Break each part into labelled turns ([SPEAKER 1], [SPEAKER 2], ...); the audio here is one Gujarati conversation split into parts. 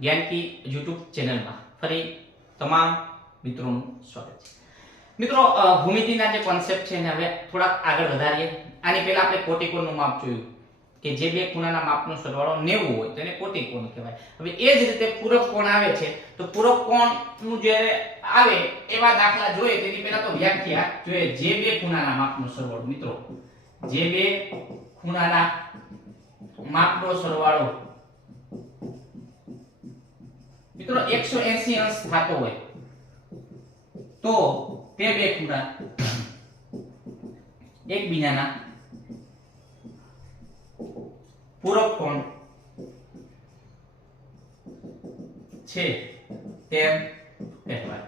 [SPEAKER 1] જ્ઞાનકી યુટ્યુબ ચેનલમાં ફરી તમામ મિત્રોનું સ્વાગત છે. મિત્રો ભૂમિતિના જે કોન્સેપ્ટ છે એને હવે થોડાક આગળ વધારીએ. આની પહેલા આપણે કોટિકોણનું માપ જોયું કે જે બે ખૂણાના માપનો સરવાળો 90 હોય તો એને કોટિકોણ કહેવાય. હવે એ જ રીતે પૂરક કોણ આવે છે, તો પૂરક કોણનું જ્યારે આવે એવા દાખલા જોઈએ, તેની પહેલા તો વ્યાખ્યા જોઈએ જે બે ખૂણાના માપનો સરવાળો. મિત્રો, જે બે ખૂણાના માપનો સરવાળો મિત્રો 180 અંશ થતો હોય. તો તે બે ખૂણા. એકબીજાના પૂરક કોણ? છે. તેમ કહેવાય.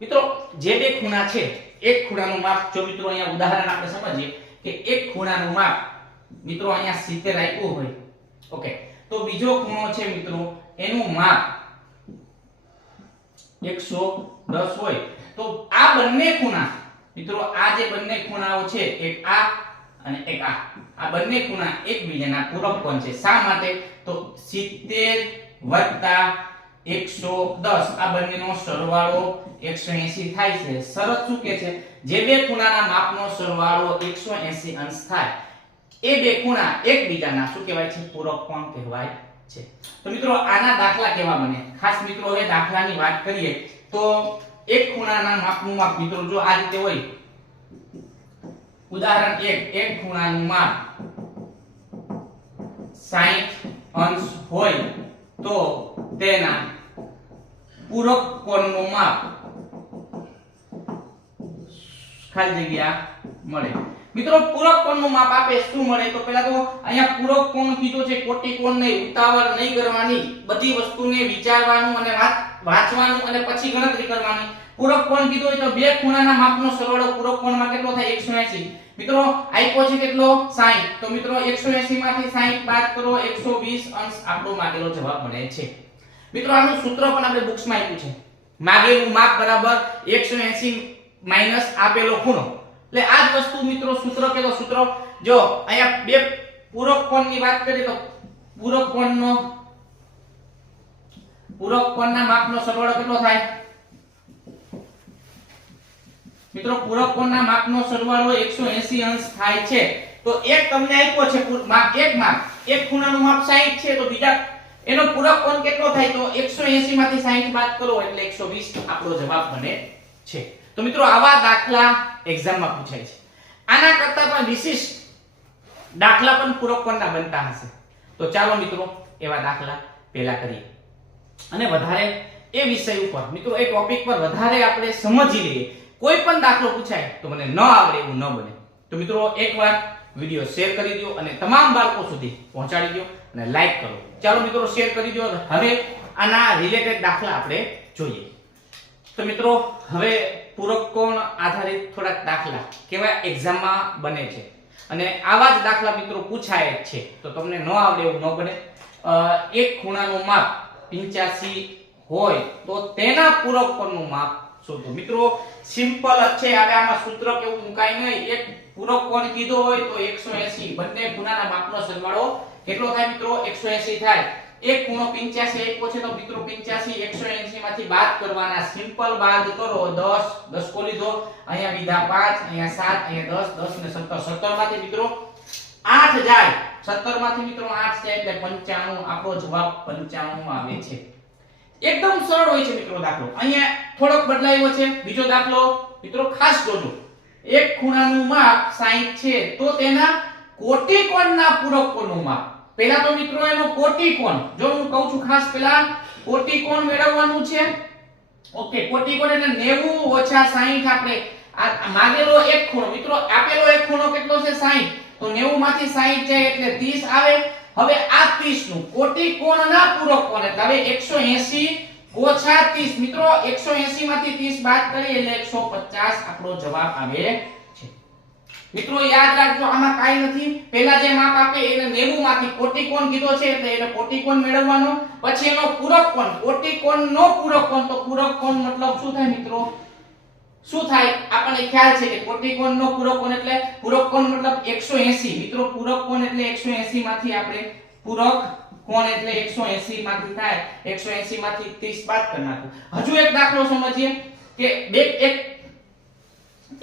[SPEAKER 1] મિત્રો, જે બે ખૂણા છે, એક ખૂણાનું માપ જો મિત્રો અહીંયા ઉદાહરણ આપણે સમજીએ કે એક ખૂણાનું માપ મિત્રો અહીંયા 70 આપ્યું હોય. ઓકે. તો બીજો ખૂણો છે મિત્રો, એનું માપ. 110 હોય. તો આ બંને ખૂણા, મિત્રો, આ જે બંને ખૂણાઓ છે, એક આ અને એક આ. આ બંને ખૂણા એકબીજાના પૂરક કોણ છે. શા માટે? તો 70 વત્તા 110 આ બંનેનો સરવાળો 180 થાય છે. શરત શું કે છે? જે બે ખૂણાના માપનો સરવાળો 180 અંશ થાય એ બે ખૂણા એકબીજાના, શું કહેવાય છે? પૂરક કોણ કહેવાય છે? તો મિત્રો, આના દાખલા કેવા બને? ખાસ મિત્રો, હવે દાખલાની વાત કરીએ, તો એક ખૂણાના માપનું માપ મિત્રો, જો આ રીતે હોય, ઉદાહરણ એક એક ખૂણાનું માપ 60 અંશ હોય, તો તેના પૂરક કોણનું માપ ખાલી જગ્યા મળે. મિત્રો, પૂરક કોણનું માપ આપે, શું મળે? તો પહેલા તો અહીંયા પૂરક કોણ કીધો છે કોટી કોણ નહીં, ઉતાવળ નહીં કરવાની. બધી વસ્તુને વિચારવાનું અને વાંચવાનું અને પછી ગણતરી કરવાની. પૂરક કોણ કીધો હોય તો બે ખૂણાના માપનો સરવાળો પૂરક કોણમાં કેટલો થાય? 180 મિત્રો, આપ્યો છે કેટલો? 60 તો મિત્રો 180 માંથી 60 બાદ કરો 120 અંશ આપણો માંગેલો જવાબ મળે છે. મિત્રો, આનું સૂત્ર પણ આપણે બુક્સમાં આપ્યું છે. માગેલું માપ બરાબર 180 માઇનસ આપેલો ખૂણો. એટલે આ જ વસ્તુ મિત્રો, સૂત્ર કે તો સૂત્ર. જો, અહીંયા બે પૂરક કોણની વાત કરીએ તો પૂરક કોણનો, પૂરક કોણના માપનો સરવાળો કેટલો થાય? મિત્રો, પૂરક કોણના માપનો સરવાળો 180 અંશ થાય છે. તો એક તમને આપ્યો છે માપ, એક માપ. એક ખૂણાનું માપ 60 છે, તો બીજા, એનો પૂરક કોણ કેટલો થાય? તો 180 માંથી 60 બાદ કરો એટલે 120 આપણો જવાબ બને છે. તો મિત્રો આવા દાખલા એક્ઝામમાં પૂછાય છે. આના કરતા પણ વિશિષ્ટ દાખલા પણ પૂરક પણના બનતા હશે. તો ચાલો મિત્રો એવા દાખલા પહેલા કરીએ. અને વધારે એ વિષય ઉપર, મિત્રો એ ટોપિક પર વધારે આપણે સમજી લઈએ. કોઈ પણ દાખલો પૂછાય તો મને ન આવડે એવું ન બને. તો મિત્રો એકવાર વીડિયો શેર કરી દો અને તમામ બાળકો સુધી પહોંચાડી દો અને લાઈક કરો. ચાલો મિત્રો શેર કરી દો. હવે આના રિલેટેડ દાખલા આપણે જોઈએ. તો મિત્રો, હવે પૂરક કોણ આધારિત? થોડાક દાખલા. કેવા એક્ઝામમાં બને છે? અને આવા જ દાખલા મિત્રો પૂછાય જ છે. તો તમને ન આવડે એવું ન બને. એક ખૂણાનું માપ 85 હોય તો તેના પૂરક કોણનું માપ શોધો. મિત્રો, સિમ્પલ જ છે. હવે આમાં સૂત્ર કેવું મુકાય નહીં. એક પૂરક કોણ કીધો હોય તો 180 બંને ખૂણાના માપનો સરવાળો કેટલો થાય મિત્રો? 180 થાય. એક ખૂણો 85 એક છે તો મિત્રો 85 180 માંથી બાદ કરવાના સિમ્પલ બાદ કરો 10 10 કો લીધો અહીંયા વિધા 5 અહીંયા 7 અહીંયા 10 10 ને 17 17 માંથી મિત્રો 8 જાય. 17 માંથી મિત્રો 8 છે એટલે 95 આપણો જવાબ 95 આવે છે. એકદમ સરળ હોય છે મિત્રો દાખલો. અહીંયા થોડોક બદલાયો છે. બીજો દાખલો મિત્રો ખાસ જોજો. એક ખૂણાનું માપ 60 છે. તો તેના કોટિકોણના પૂરક કોણનું માપ. પહેલા તો મિત્રો એનો કોટિકોણ જો હું કહું છું ખાસ પહેલા કોટિકોણ મેળવવાનું છે. ઓકે કોટિકોણ એટલે 90 ઓછા 60 આપણે આ માંગેલો એક ખૂણો. મિત્રો, આપેલો એક ખૂણો કેટલો છે? 60 તો 90 માંથી 60 જાય એટલે 30 આવે. હવે આ 30 નું કોટિકોણના પૂરક કોણ એટલે? હવે 180 ઓછા 30 મિત્રો 180 માંથી 30 બાદ કરીએ એટલે 150 આપણો જવાબ આવે મિત્રો, યાદ રાખજો, આમાં કાઈ નથી. પહેલા જે માપ આપે એને 90 માંથી કોટિકોણ કીધો છે, એટલે એને કોટિકોણ મેળવવાનો. પછી એનો પૂરક કોણ? કોટિકોણનો પૂરક કોણ? તો પૂરક કોણ મતલબ શું થાય મિત્રો? શું થાય? આપણને ખ્યાલ છે કે કોટિકોણનો પૂરક કોણ એટલે? પૂરક કોણ મતલબ 180 મિત્રો, પૂરક કોણ એટલે 180 માંથી આપણે પૂરક કોણ એટલે 180 માંથી થાય? 180 માંથી 30 બાદ કરી નાખો. હજુ એક દાખલો સમજીએ કે બે, એક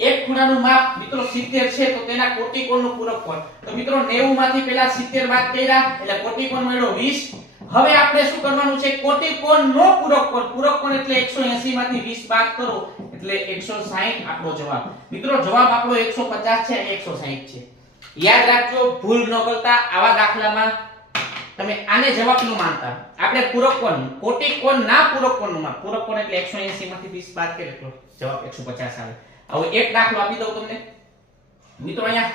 [SPEAKER 1] એક ખૂણાનું માપ, મિત્રો 70 છે, તો તેના કોટિકોણનું પૂરક તો મિત્રો 90 માંથી પહેલા 70 બાદ કર્યા, એટલે કોટિકોણ મળ્યો 20 હવે આપણે શું કરવાનું છે? કોટિકોણનો પૂરક કોણ પૂરક કોણ એટલે 180 માંથી 20 બાદ કરો, એટલે 160 આપણો જવાબ. મિત્રો, જવાબ આપણો 150 છે 160 છે. યાદ રાખજો, ભૂલ ન કરતા, આવા દાખલામાં તમે આને જવાબ ન માનતા. આપણે પૂરક કોણ કોટિકોણ ના પૂરક કોણનું માપ. પૂરક કોણ એટલે 180 માંથી 20 બાદ કરે તો જવાબ 150 આવે. હવે એક દાખલો આપી દઉં તમને. મિત્રો અહીંયા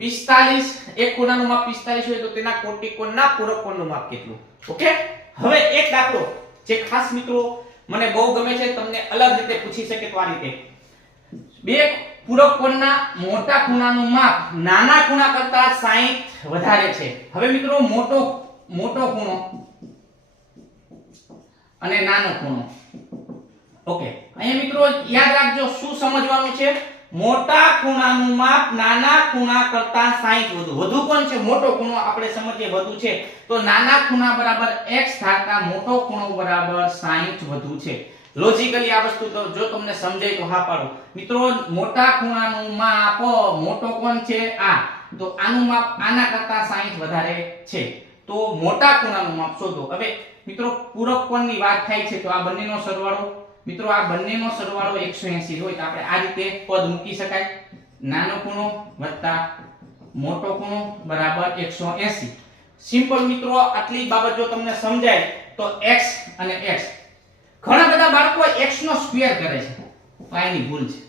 [SPEAKER 1] 45 એક ખૂણાનું માપ 45 હોય તો તેના કોટિકોણના પૂરક કોણનું માપ કેટલું? ઓકે? હવે એક દાખલો. જે ખાસ મિત્રો મને બહુ ગમે છે, તમને અલગ રીતે પૂછી શકે તો આ રીતે. બે પૂરક કોણના મોટા ખૂણાનું માપ નાના ખૂણા કરતા 60 વધારે છે. હવે મિત્રો મોટો મોટો ખૂણો અને નાનો ખૂણો. ઓકે અહીંયા મિત્રો યાદ રાખજો શું સમજવાનું છે? મોટા ખૂણાનું માપ નાના ખૂણા કરતા 60 વધુ. વધુ કોણ છે? મોટો ખૂણો આપણે સમજીએ વધુ છે. તો નાના ખૂણા બરાબર x ભાગતા મોટો ખૂણો બરાબર 60 વધુ છે. લોજિકલી આ વસ્તુ તો જો તમને સમજાય તો હા પાડો. મિત્રો, મોટા ખૂણાનું માપ, મોટો કોણ છે? આ. તો આનું માપ આના કરતા 60 વધારે છે. તો મોટા ખૂણાનું માપ શોધો. હવે મિત્રો, પૂરક કોણની વાત થાય છે તો આ બંનેનો સરવાળો મિત્રો, આ બંનેનો સરવાળો 180 હોય તો આપણે આ રીતે પદ મૂકી શકાય. નાનો ખૂણો વત્તા મોટો ખૂણો બરાબર 180 સિમ્પલ મિત્રો, આટલી બાબત જો તમને સમજાય, તો x અને x. ઘણા બધા બાળકો x નો સ્ક્વેર કરે છે. તો આ ભૂલ છે.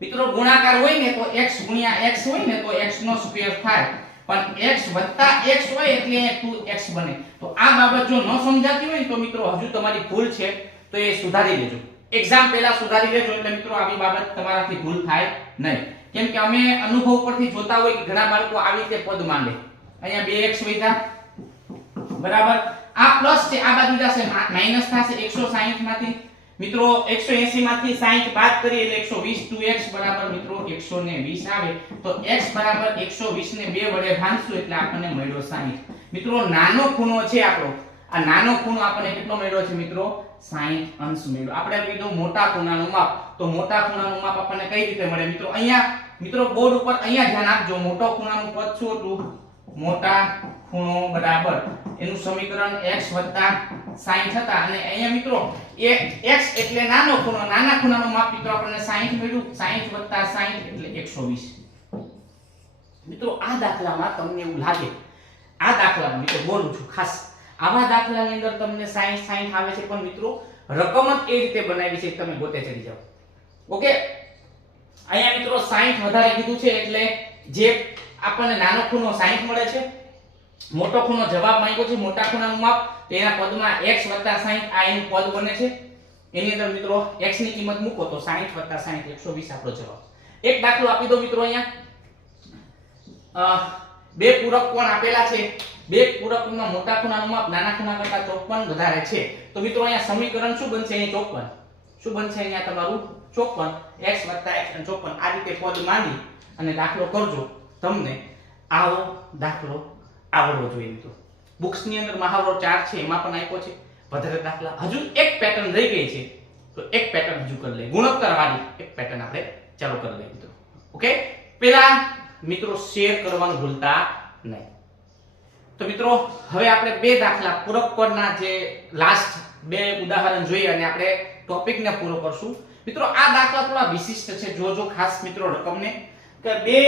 [SPEAKER 1] મિત્રો, ગુણાકાર હોય ને તો x ગુણ્યા x હોય ને તો x નો સ્ક્વેર થાય. પણ x વત્તા x હોય એટલે અહીંયા 2x બને. તો આ બાબત જો ન સમજાતી હોય તો મિત્રો, હજુ તમારી ભૂલ છે. તો એ સુધારી લેજો. એક્ઝામ પહેલા સુધારી લેજો એટલે મિત્રો આવી બાબત તમારાથી ભૂલ થાય નહીં. કેમ કે અમે અનુભવ પરથી જોતા હોય કે ઘણા બાળકો આવી રીતે પદ માંડે અહીંયા 2x વધ્યા બરાબર? આ પ્લસ છે, આ બાજુ જશે. માઇનસ થશે 160 માંથી. મિત્રો 180 માંથી 60 બાદ કરીએ એટલે 120 2x બરાબર મિત્રો 120 આવે. તો x બરાબર 120 ને 2 વડે ભાંગશું એટલે આપણને મળ્યો 60 મિત્રો, નાનો ખૂણો છે આપણો. આ નાનો ખૂણો આપણને કેટલો મળ્યો છે મિત્રો? 60 અંશ મળ્યો આપણે કીધું મોટા ખૂણાનું માપ. તો મોટા ખૂણાનું માપ આપણને કઈ રીતે મળે? મિત્રો, અહીંયા, મિત્રો બોર્ડ ઉપર અહીંયા ધ્યાન આપજો. મોટો ખૂણાનું પદ શું હતું? મોટા ખૂણો બરાબર. એનું સમીકરણ x 60 હતા. અને અહીંયા, મિત્રો, એ x એટલે નાનો ખૂણો. નાના ખૂણાનું માપ, મિત્રો, આપણને 60 મળ્યું. 60 60 એટલે 120 મિત્રો, આ દાખલામાં તમને એવું લાગે. આ દાખલામાં, મિત્રો, બોલું છું ખાસ. આવા દાખલાની અંદર તમને 60 60 આવે છે. પણ મિત્રો, રકમ જ એ રીતે બનાવી છે તમે ગોતે ચડી જાઓ. ઓકે? અહીંયા મિત્રો 60 વધારે કીધું છે એટલે જે આપણને નાનો ખૂણો 60 મળે છે, મોટો ખૂણો જવાબ માંગ્યો છે, મોટા ખૂણાનું માપ, તો એના પદમાં x 60 આ એનું પદ બને છે. એની અંદર મિત્રો x ની કિંમત મૂકો તો 60 60 120 આપણો જવાબ. એક દાખલો આપી દો મિત્રો અહીંયા. બે પૂરક કોણ આપેલા છે? બે પૂરકમાં મોટા ખૂણાનું માપ નાના ખૂણા કરતા 54 વધારે છે. તો મિત્રો, અહીંયા સમીકરણ શું બનશે? અહીં 54 શું બનશે અહીંયા તમારું? 54 x x અને 54 આ રીતે પદ માની અને દાખલો કરજો. તમને આવો દાખલો આવડવો જોઈએ મિત્રો. બુક્સની અંદર મહાવરો 4 છે, એમાં પણ આપ્યો છે. વધારે દાખલા. હજુ એક પેટર્ન રહી ગઈ છે. તો એક પેટર્ન હજુ કરી લઈએ. ગુણોત્તર વાળી એક પેટર્ન આપણે ચાલુ કરી લઈએ મિત્રો. ઓકે પેલા મિત્રો શેર કરવાનું ભૂલતા નહીં. તો મિત્રો, હવે આપણે બે દાખલા પૂરક કોડના જે લાસ્ટ બે ઉદાહરણ જોઈએ અને આપણે ટોપિકને પૂરો કરશું. મિત્રો, આ દાખલા થોડા વિશિષ્ટ છે. જોજો ખાસ મિત્રો રકમને કે બે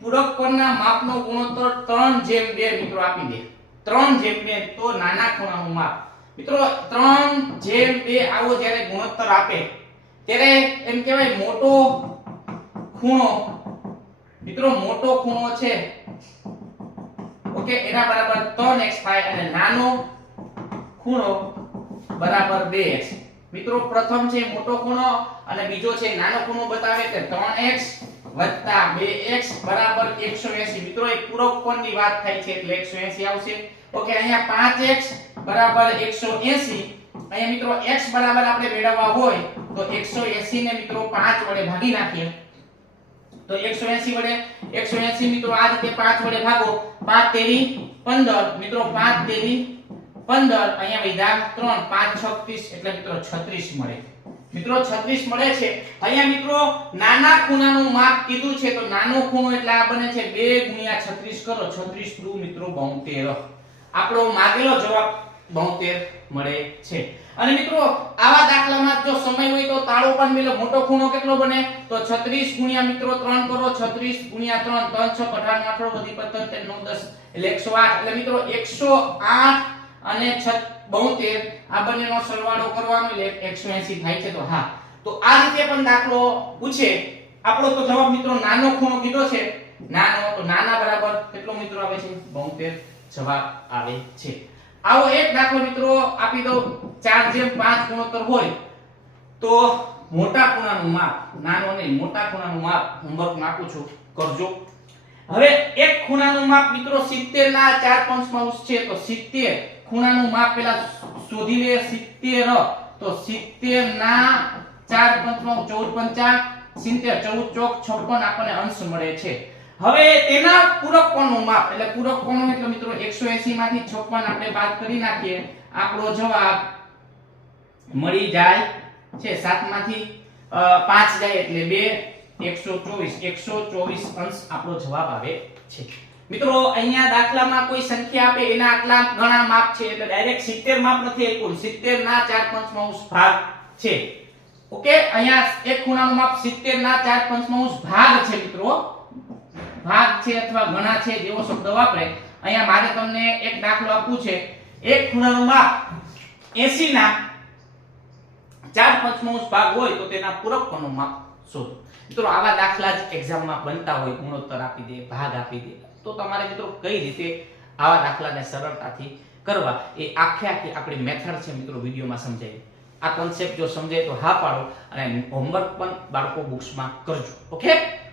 [SPEAKER 1] પૂરક કોણના માપનો ગુણોત્તર 3 જેમ 2 મિત્રો આપી દે. 3 જેમ 2 તો નાના ખૂણાનું માપ. મિત્રો 3 જેમ 2 આવો જ્યારે ગુણોત્તર આપે, ત્યારે એમ કહેવાય મોટો ખૂણો. મિત્રો, મોટો ખૂણો છે ઓકે એના બરાબર 3x થાય અને નાનો ખૂણો બરાબર 2x મિત્રો, પ્રથમ છે મોટો ખૂણો અને બીજો છે નાનો ખૂણો બતાવે કે 3x 2x 180 મિત્રો એક પૂરક કોણની વાત થાય છે એટલે 180 આવશે. ઓકે, અહીંયા 5x બરાબર 180 અહીંયા મિત્રો, x બરાબર આપણે મેળવવા હોય તો 180 ને મિત્રો 5 વડે ભાગી નાખીએ. તો 180 વડે 180 મિત્રો આ રીતે 5 વડે ભાગો. 5 તેરી, પંદર. મિત્રો, પાંચ તેરી, પંદર. અહીંયા વધ્યા ત્રણ. પાંચ, છત્રીસ. એટલે મિત્રો છત્રીસ મળે. મિત્રો 36 મળે છે. અહીંયા મિત્રો, નાના ખૂણાનું માપ કીધું છે. તો નાનો ખૂણો એટલે આ બને છે 2 ગુણ્યા 36 કરો. 36 2 મિત્રો 72 આપણો માગેલો જવાબ 72 મળે છે. અને મિત્રો, આવા દાખલામાં જો સમય હોય તો તાળો પણ મેલો મોટો ખૂણો કેટલો બને? તો 36 ગુણ્યા મિત્રો 3 કરો 36 ગુણ્યા 3 3 6 18 18 વધી 15 9 10 એટલે 108 એટલે મિત્રો 108 અને 72 આ બંનેનો સરવાળો કરવાનો, એટલે 180 થાય છે. તો હા. તો આ રીતે પણ દાખલો પૂછે. આપણો તો જવાબ મિત્રો નાનો ખૂણો કીધો છે. નાનો, તો નાના બરાબર. કેટલો મિત્રો આવે છે? 72 જવાબ આવે છે. આવો એક દાખલો મિત્રો આપી દઉં. ચાર જેમ પાંચ ગુણોત્તર હોય, તો મોટા ખૂણાનું માપ, નાનો નહીં, મોટા ખૂણાનું માપ હોમવર્ક આપું છું. કરજો. હવે એક ખૂણાનું માપ મિત્રો 70 ના 4 પંચમાંશ છે, તો 70 ખૂણાનું માપ પેલા શોધી લે 70 તો 70 ના 4 પંચમાંશ 14 પંચા 70 14 ચોક 56 આપણને અંશ મળે છે. હવે તેના પૂરક કોણનું માપ, એટલે પૂરક કોણ એટલે મિત્રો 180 માંથી 56 આપણે બાદ કરી નાખીએ. આપણો જવાબ મળી જાય છે 7 માંથી 5 જાય એટલે 2 124 124 અંશ આપણો જવાબ આવે છે. મિત્રો, અહીંયા દાખલામાં કોઈ સંખ્યા આપે એના આટલા ગણા માપ છે, એટલે ડાયરેક્ટ 70 માપ નથી આપ્યું. 70 ના 4/5 ભાગ છે. ઓકે, અહીંયા એક ખૂણાનું માપ 70 ના 4/5 ભાગ છે, મિત્રો. ભાગ છે અથવા ગણા છે જેવો શબ્દ વાપરે, અહીંયા મારે તમને એક દાખલો આપવું છે. એક ખૂણામાં માપ 80 ના ચાર પંચમાંશ ભાગ હોય તો તેના પૂરક કોણનું માપ શોધો. મિત્રો, આવા દાખલા જ એક્ઝામમાં બનતા હોય, ગુણોત્તર આપી દે, ભાગ આપી દે. તો તમારે મિત્રો કઈ રીતે આવા દાખલાને સરળતાથી કરવા? એ આખે આખી આપણી મેથડ છે મિત્રો, વિડીયોમાં સમજાવી આ કોન્સેપ્ટ જો સમજાય તો હા પાડો અને હોમવર્ક પણ બાળકો બુક્સમાં કરજો. ઓકે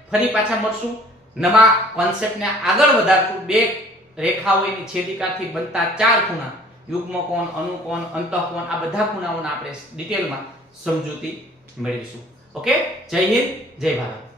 [SPEAKER 1] ફરી પાછા મળશું. નવા કોન્સેપ્ટને આગળ વધારતું બે રેખાઓની છેદિકાથી બનતા ચાર ખૂણા. યુગ્મ કોણ અનુકોણ અંતઃકોણ આ બધા ખૂણાઓને આપણે ડિટેલમાં સમજૂતી મેળવીશું. ઓકે જય હિન્દ, જય ભારત.